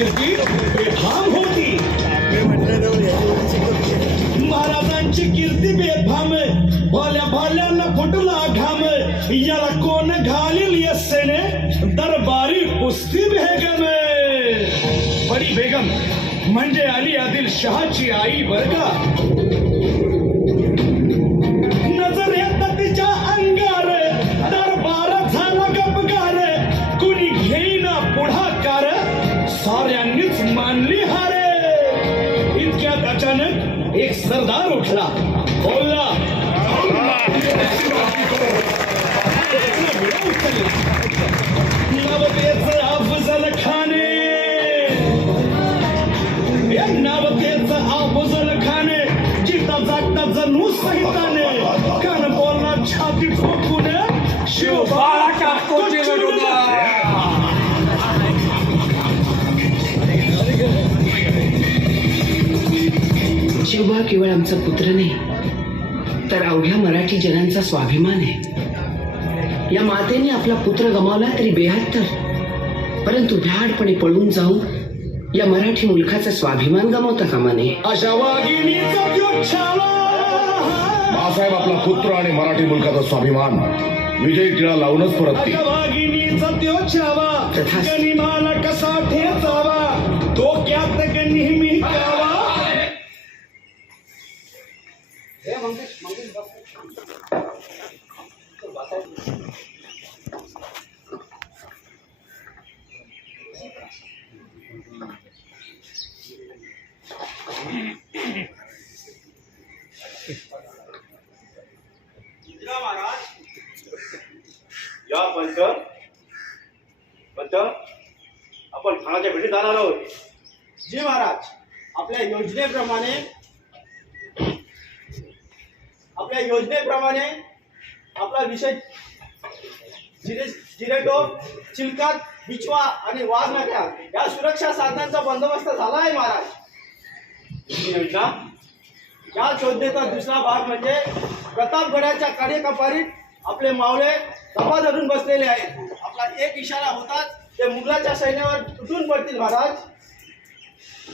कीर्ती बेफाम होती। महाराजांची कीर्ती बेफाम भल्या भाल्यांना फुटला घाम याला कोण घालील यस्सेने दरबारी कुस्ती बेगम बडी बेगम। म्हणजे अली आदिल शहाची आई नज़र साऱ्यांनीच मानली हारे. इतक्यात अचानक एक सरदार उठला. बोलला खाने या नवतेच शिवबा केवळ आमचा पुत्र नाही तर अवघ्या मराठी जनांचा स्वाभिमान आहे. या मातेने आपला पुत्र गमावला तरी बेहत्तर परंतु भ्याडपणे पळून जाऊन या मराठी मुलखाचा स्वाभिमान गमावता कामा नये. अशा वाघिणीचा त्यो छावा बाळासाहेब आपला पुत्र आणि मराठी मुलकाचा स्वाभिमान विजय टिळा लावूनच. गनिमाला कसा ठेचावा डोक्यात नेहमी या पंत पंत आपण ठाण्याच्या भेटीत जाणार आहोत. जी महाराज आपल्या योजनेप्रमाणे आपल्या योजनेप्रमाणे आपला विषय जिरे जिरेटो चिलकात बिचवा आणि वाघ नाक्या या सुरक्षा साधनांचा बंदोबस्त झाला आहे महाराज या योजनेचा दुसरा भाग म्हणजे प्रतापगडाच्या काडेकपारीत आपले मावळे दबा धरून बसलेले आहेत. आपला एक इशारा होताच ते मुघलाच्या सैन्यावर तुटून पडतील महाराज.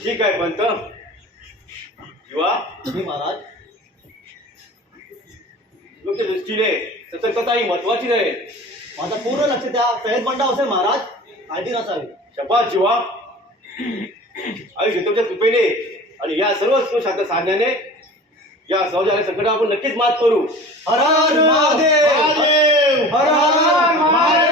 ठीक आहे पंत. किंवा महाराज. योग्य दृष्टीने सतर्कता ही महत्वाची आहे. माझं पूर्ण लक्ष त्या सय्यद बंडा असेल महाराज काळजी नसावी. शपथ जीवा आई घेतोच्या कृपेने आणि या सर्व शास्त्र साधण्याने या सहजाला संकटावर आपण नक्कीच मात करू. हर हर महादेव! हर हर महादेव!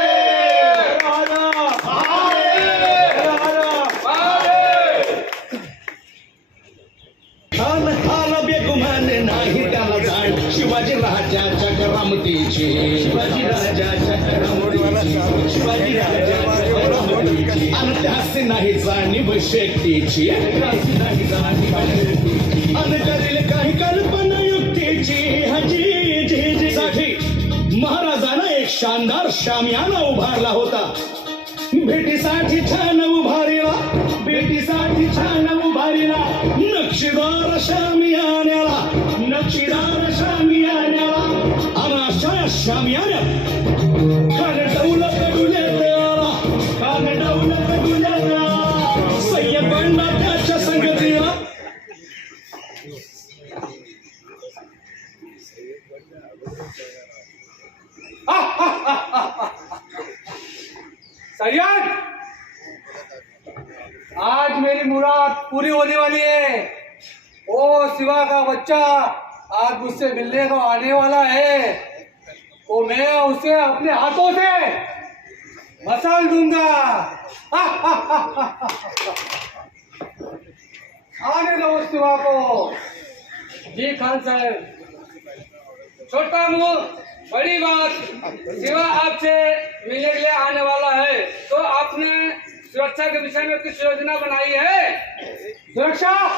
शिवाजी राजाच्या करामतीची शिवाजी राजाच्या करामतीची शिवाजी राजाच्या त्यास नाही जाणीव शेतीची. त्यास नाही जाणीव करील काही कल्पना युक्तीची. हजी जी जी. साठी महाराजानं एक शानदार शामियाना उभारला होता. भेटीसाठी छान उभारीला. भेटीसाठी छान आज मेरी मुराद पूरी होने वाली है। ओ शिवा का बच्चा, आज मुझसे मिलने को आने वाला है। तो मैं उसे अपने हाथों से मसाल दूँगा। आने दो शिवा को। जी खान साहब, छोटा मुँह, बड़ी बात। शिवा आपसे मिलने के लिए आने वाला है। तो आपने सुरक्षा के विषय में कुछ योजना बनाई है। सुरक्षा?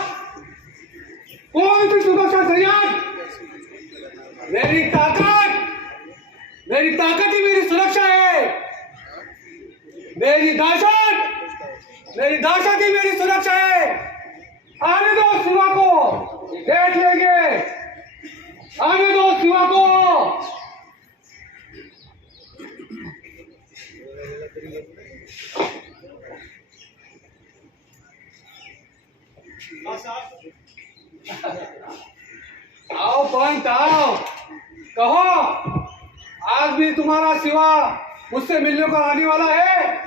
कौन सी सुरक्षा सैयद मेरी ताकत। मेरी ताकत ही मेरी सुरक्षा है। मेरी दहशत। मेरी दहशत ही मेरी सुरक्षा है। आने दो सुबह को। देख लेंगे। आने दो सुबह को। आज भी तुम्हारा सिवा मुझसे मिलने को आने वाला है।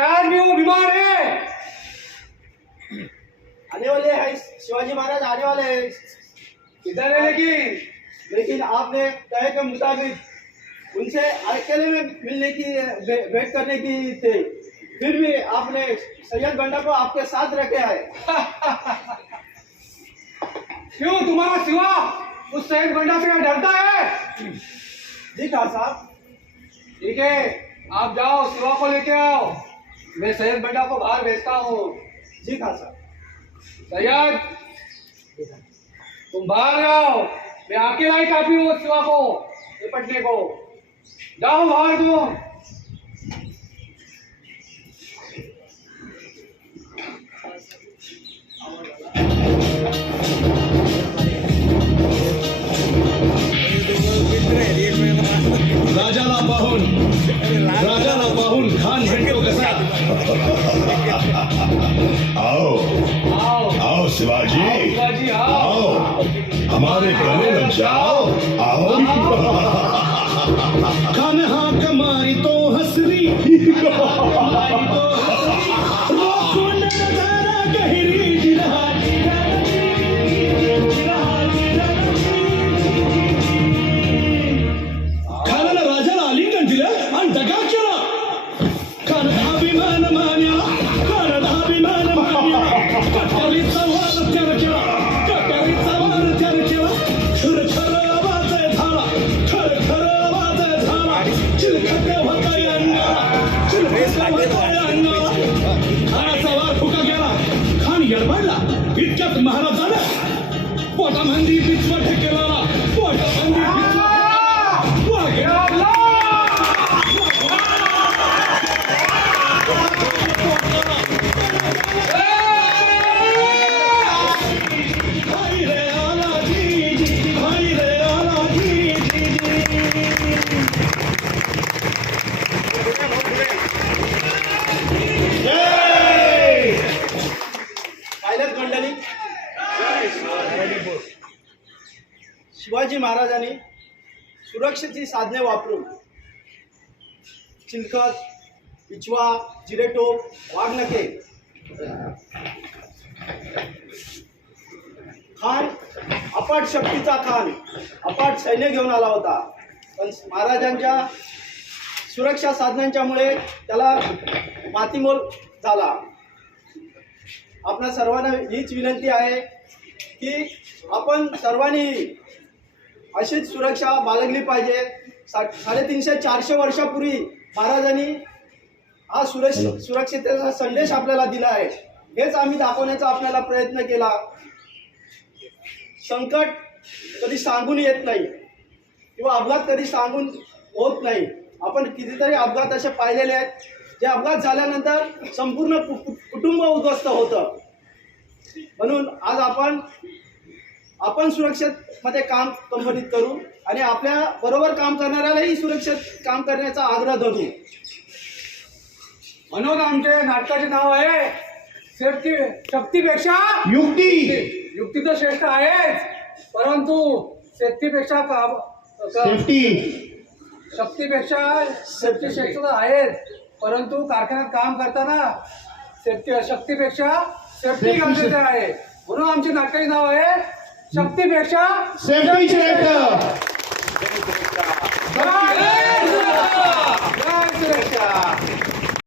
आज भी वो बीमार है। आने वाले हैं शिवाजी महाराज आने वाले हैं। किधर है लेकिन? लेकिन आपने कहे के मुताबिक उनसे अकेले में मिलने की भेंट करने की थे। फिर भी आपने सैयद बंडा को आपके साथ रखे है। क्यों तुम्हारा सिवा उस सैयद बंडा से डरता है? जी खान साहब। ठीक है आप जाओ सिवा को लेके आओ। मैं सैयद बंडा को बाहर भेजता हूँ। जी खान साहब। सैयद तुम बाहर जाओ। मैं अकेला ही काफी हूँ सिवा को निपटने को। जाओ बाहर तुम। हमारे गले लग जाओ आओ। खान हाक मारी तो हसरी। तो पोटामंदी बिचवट केला शिवाजी महाराजांनी सुरक्षेची साधने वापरून चिलखत पिछवा जिरेटोप वाघनखे खान अपाट शक्तीचा खान अपाट सैन्य घेऊन आला होता. पण महाराजांच्या सुरक्षा साधनांच्यामुळे त्याला मातीमोल झाला. आपल्या सर्वांना हीच विनंती आहे की आपण सर्वांनी अशीच सुरक्षा बाळगली पाहिजे. सा साडेतीनशे चारशे वर्षापूर्वी महाराजांनी हा सुरक्ष सुरक्षितेचा संदेश आपल्याला दिला आहे. हेच आम्ही दाखवण्याचा आपल्याला प्रयत्न केला. संकट कधी सांगून येत नाही किंवा अपघात कधी सांगून होत नाही. आपण कितीतरी अपघात असे पाहिलेले आहेत. जे अपघात झाल्यानंतर संपूर्ण कुटुंब उद्ध्वस्त होतं. म्हणून आज आपण आपण सुरक्षेत मध्ये काम कंपनीत करू आणि आपल्या बरोबर काम करणाऱ्यालाही सुरक्षित काम करण्याचा आग्रह धरू. म्हणून आमच्या नाटकाचे नाव आहे शक्ती शक्तीपेक्षा युक्ती. युक्ती तर श्रेष्ठ आहेच. परंतु शक्तीपेक्षा का- का- सेफ्टी शक्तीपेक्षा सेफ्टी श्रेष्ठ तर आहेच. परंतु कारखान्यात काम करताना सेफ्टी शक्तीपेक्षा सेफ्टी गरजेचे आहे. म्हणून आमचे नाटकाचे नाव आहे शक्तीपेक्षा सेफ्टी श्रेष्ठ.